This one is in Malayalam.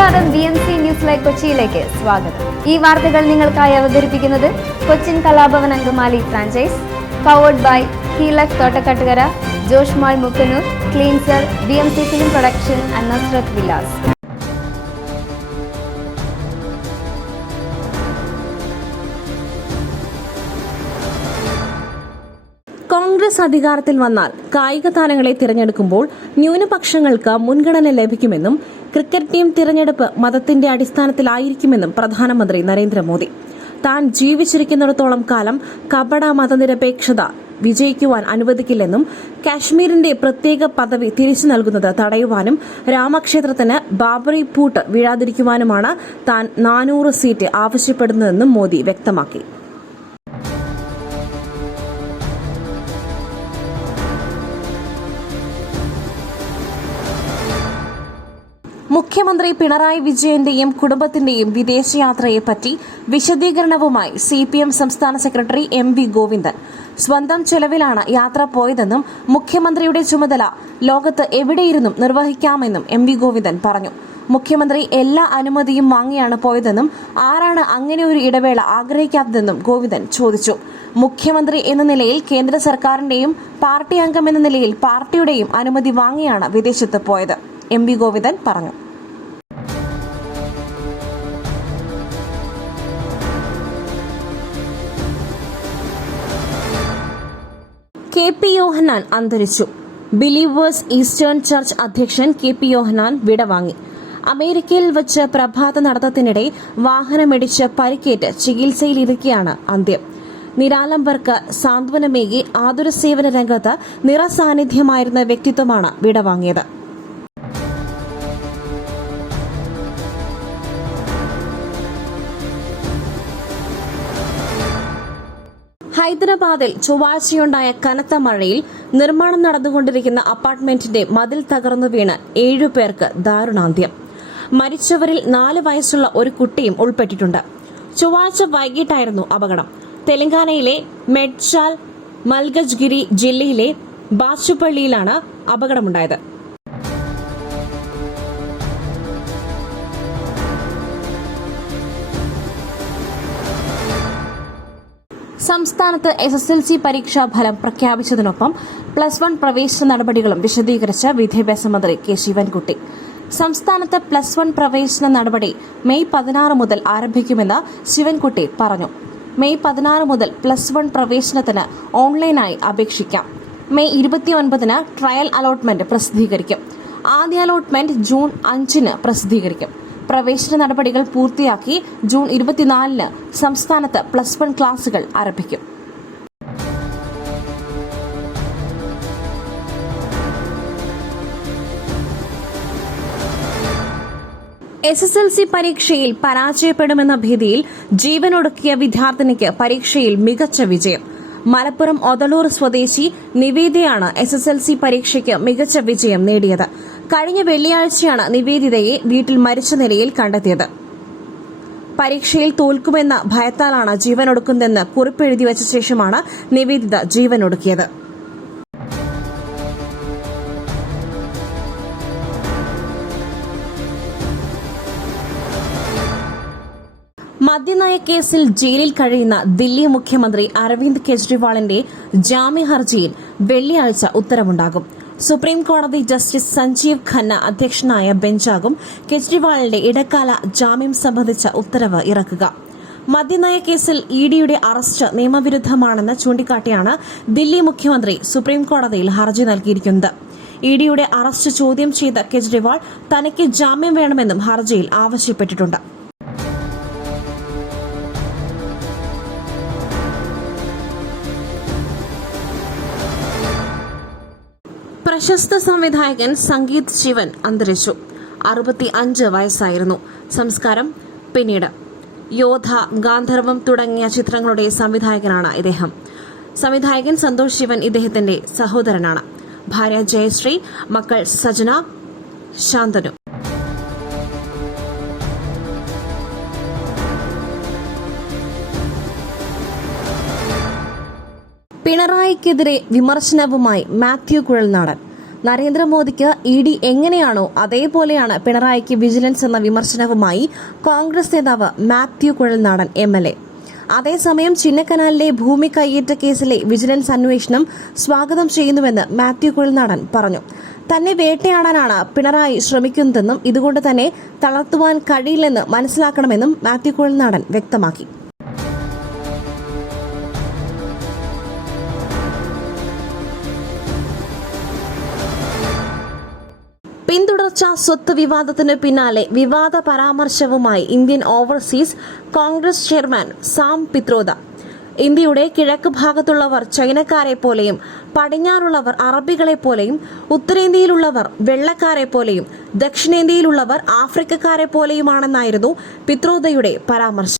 നമസ്കാരം B M C news live കൊച്ചിയിലേക്ക് സ്വാഗതം. ഈ വാർത്തകൾ നിങ്ങൾക്കായി അവതരിപ്പിക്കുന്നത് Cochin Kalabhavan Angamaly franchise powered by ഹീലക് Thottakattukara ജോഷ്മാൾ Mookkannoor cleanser B M C film production and Vilas Congress അധികാരത്തിൽ വന്നാൽ കായിക താരങ്ങളെ തിരഞ്ഞെടുക്കുമ്പോൾ ന്യൂനപക്ഷങ്ങൾക്ക് മുൻഗണന ലഭിക്കുമെന്നും ക്രിക്കറ്റ് ടീം തിരഞ്ഞെടുപ്പ് മതത്തിന്റെ അടിസ്ഥാനത്തിലായിരിക്കുമെന്നും പ്രധാനമന്ത്രി നരേന്ദ്രമോദി. താൻ ജീവിച്ചിരിക്കുന്നിടത്തോളം കാലം കപട മതനിരപേക്ഷത വിജയിക്കുവാൻ അനുവദിക്കില്ലെന്നും കാശ്മീരിന്റെ പ്രത്യേക പദവി തിരിച്ചു നൽകുന്നത് തടയുവാനും രാമക്ഷേത്രത്തിന് ബാബറി പൂട്ട് വീഴാതിരിക്കുവാനുമാണ് താൻ നാനൂറ് സീറ്റ് ആവശ്യപ്പെടുന്നതെന്നും മോദി വ്യക്തമാക്കി. മുഖ്യമന്ത്രി പിണറായി വിജയന്റെയും കുടുംബത്തിന്റെയും വിദേശയാത്രയെപ്പറ്റി വിശദീകരണവുമായി സി പി എം സംസ്ഥാന സെക്രട്ടറി എം വി ഗോവിന്ദൻ. സ്വന്തം ചെലവിലാണ് യാത്ര പോയതെന്നും മുഖ്യമന്ത്രിയുടെ ചുമതല ലോകത്ത് എവിടെയിരുന്നും നിർവഹിക്കാമെന്നും എം വി ഗോവിന്ദൻ പറഞ്ഞു. മുഖ്യമന്ത്രി എല്ലാ അനുമതിയും വാങ്ങിയാണ് പോയതെന്നും ആരാണ് അങ്ങനെ ഒരു ഇടവേള ആഗ്രഹിക്കാത്തതെന്നും ഗോവിന്ദൻ ചോദിച്ചു. മുഖ്യമന്ത്രി എന്ന നിലയിൽ കേന്ദ്ര സർക്കാരിന്റെയും പാർട്ടി അംഗം എന്ന നിലയിൽ പാർട്ടിയുടെയും അനുമതി വാങ്ങിയാണ് വിദേശത്ത് പോയത്. എം വി ഗോവിന്ദൻ പറഞ്ഞു. കെ പി യോഹനാൻ അന്തരിച്ചു. ബിലീവേഴ്സ് ഈസ്റ്റേൺ ചർച്ച് അധ്യക്ഷൻ കെ പി യോഹനാൻ വിടവാങ്ങി അമേരിക്കയിൽ വച്ച് പ്രഭാത നടത്തത്തിനിടെ വാഹനമിടിച്ച് പരിക്കേറ്റ് ചികിത്സയിലിരിക്കെയാണ് അന്ത്യം. നിരാലംബർക്ക് സാന്ത്വനമേകി ആതുര സേവന രംഗത്ത് നിറസാന്നിധ്യമായിരുന്ന വ്യക്തിത്വമാണ് വിടവാങ്ങിയത് ഹൈദരാബാദിൽ ചൊവ്വാഴ്ചയുണ്ടായ കനത്ത മഴയിൽ നിർമ്മാണം നടന്നുകൊണ്ടിരിക്കുന്ന അപ്പാർട്ട്മെന്റിന്റെ മതിൽ തകർന്നു വീണ് ഏഴുപേർക്ക് ദാരുണാന്ത്യം. മരിച്ചവരിൽ നാല് വയസ്സുള്ള ഒരു കുട്ടിയും ഉൾപ്പെട്ടിട്ടുണ്ട്. ചൊവ്വാഴ്ച വൈകിട്ടായിരുന്നു അപകടം. തെലങ്കാനയിലെ മെഡ്ചാൽ മൽഗജ്ഗിരി ജില്ലയിലെ ബാച്ചുപള്ളിയിലാണ് അപകടമുണ്ടായത്. സംസ്ഥാനത്ത് എസ് എസ് എൽ സി പരീക്ഷാ ഫലം പ്രഖ്യാപിച്ചതിനൊപ്പം പ്ലസ് വൺ പ്രവേശന നടപടികളും വിശദീകരിച്ച വിദ്യാഭ്യാസ മന്ത്രി കെ ശിവൻകുട്ടി. സംസ്ഥാനത്ത് പ്ലസ് വൺ പ്രവേശന നടപടി മെയ് പതിനാറ് മുതൽ ആരംഭിക്കുമെന്ന് ശിവൻകുട്ടി പറഞ്ഞു. മെയ് പതിനാറ് മുതൽ പ്ലസ് വൺ പ്രവേശനത്തിന് ഓൺലൈനായി അപേക്ഷിക്കാം. മെയ് ഇരുപത്തിയൊൻപതിന് ട്രയൽ അലോട്ട്മെന്റ് പ്രസിദ്ധീകരിക്കും. ആദ്യ അലോട്ട്മെന്റ് ജൂൺ അഞ്ചിന് പ്രസിദ്ധീകരിക്കും. പ്രവേശന നടപടികൾ പൂർത്തിയാക്കി ജൂൺ ഇരുപത്തിനാലിന് സംസ്ഥാനത്ത് പ്ലസ് വൺ ക്ലാസുകൾ ആരംഭിക്കും. എസ് എസ് എൽ സി പരീക്ഷയിൽ പരാജയപ്പെടുമെന്ന ഭീതിയിൽ ജീവനൊടുക്കിയ വിദ്യാർത്ഥിനിക്ക് പരീക്ഷയിൽ മികച്ച വിജയം. മലപ്പുറം ഒതളൂർ സ്വദേശി നിവേദിയാണ് എസ് എസ് എൽ സി പരീക്ഷയ്ക്ക് മികച്ച വിജയം നേടിയത്. കഴിഞ്ഞ വെള്ളിയാഴ്ചയാണ് നിവേദിതയെ വീട്ടിൽ മരിച്ച നിലയിൽ കണ്ടെത്തിയത്. പരീക്ഷയിൽ തോൽക്കുമെന്ന ഭയത്താലാണ് ജീവനൊടുക്കുന്നതെന്ന് കുറിപ്പെഴുതി വച്ച ശേഷമാണ് നിവേദിത ജീവനൊടുക്കിയത്. മദ്യനയ കേസിൽ ജയിലിൽ കഴിയുന്ന ദില്ലി മുഖ്യമന്ത്രി അരവിന്ദ് കെജ്രിവാളിന്റെ ജാമ്യ ഹർജിയിൽ വെള്ളിയാഴ്ച ഉത്തരവുണ്ടാകും. സുപ്രീം കോടതി ജസ്റ്റിസ് സഞ്ജീവ് ഖന്ന അധ്യക്ഷനായ ബെഞ്ചാകും കെജ്രിവാളിന്റെ ഇടക്കാല ജാമ്യം സംബന്ധിച്ച ഉത്തരവ് ഇറക്കുക. മദ്യനയ കേസിൽ ഇ ഡിയുടെ അറസ്റ്റ് നിയമവിരുദ്ധമാണെന്ന് ചൂണ്ടിക്കാട്ടിയാണ് ദില്ലി മുഖ്യമന്ത്രി സുപ്രീം കോടതിയിൽ ഹർജി നൽകിയിരിക്കുന്നത്. ഇ ഡിയുടെ അറസ്റ്റ് ചോദ്യം ചെയ്ത കെജ്രിവാൾ തനിക്ക് ജാമ്യം വേണമെന്നും ഹർജിയിൽ ആവശ്യപ്പെട്ടിട്ടുണ്ട്. പ്രശസ്ത സംവിധായകൻ സംഗീത് ശിവൻ അന്തരിച്ചു. അറുപത്തി അഞ്ച് വയസ്സായിരുന്നു. സംസ്കാരം പിന്നീട്. യോധ ഗാന്ധർവം തുടങ്ങിയ ചിത്രങ്ങളുടെ സംവിധായകനാണ് ഇദ്ദേഹം. സംവിധായകൻ സന്തോഷ് ശിവൻ ഇദ്ദേഹത്തിന്റെ സഹോദരനാണ്. ഭാര്യ ജയശ്രീ മക്കൾ സജന ശാന്തനു. പിണറായിക്കെതിരെ വിമർശനവുമായി മാത്യു കുഴൽനാടൻ. നരേന്ദ്രമോദിക്ക് ഇ ഡി എങ്ങനെയാണോ അതേപോലെയാണ് പിണറായിക്ക് വിജിലൻസ് എന്ന വിമർശനവുമായി കോൺഗ്രസ് നേതാവ് Mathew Kuzhalnadan M L A. അതേസമയം ചിന്നക്കനാലിലെ ഭൂമി കയ്യേറ്റ കേസിലെ വിജിലൻസ് അന്വേഷണം സ്വാഗതം ചെയ്യുന്നുവെന്ന് മാത്യു കുഴൽനാടൻ പറഞ്ഞു. തന്നെ വേട്ടയാടാനാണ് പിണറായി ശ്രമിക്കുന്നതെന്നും ഇതുകൊണ്ട് തന്നെ തളർത്തുവാൻ കഴിയില്ലെന്ന് മനസ്സിലാക്കണമെന്നും മാത്യു കുഴൽനാടൻ വ്യക്തമാക്കി. പിന്തുടർച്ച സ്വത്ത് വിവാദത്തിന് പിന്നാലെ വിവാദ പരാമർശവുമായി Indian overseas Congress chairman Sam Pitroda. ഇന്ത്യയുടെ കിഴക്ക് ഭാഗത്തുള്ളവർ ചൈനക്കാരെ പോലെയും പടിഞ്ഞാറുള്ളവർ അറബികളെ പോലെയും ഉത്തരേന്ത്യയിലുള്ളവർ വെള്ളക്കാരെ പോലെയും ദക്ഷിണേന്ത്യയിലുള്ളവർ ആഫ്രിക്കക്കാരെ പോലെയുമാണെന്നായിരുന്നു പിത്രോദയുടെ പരാമർശം.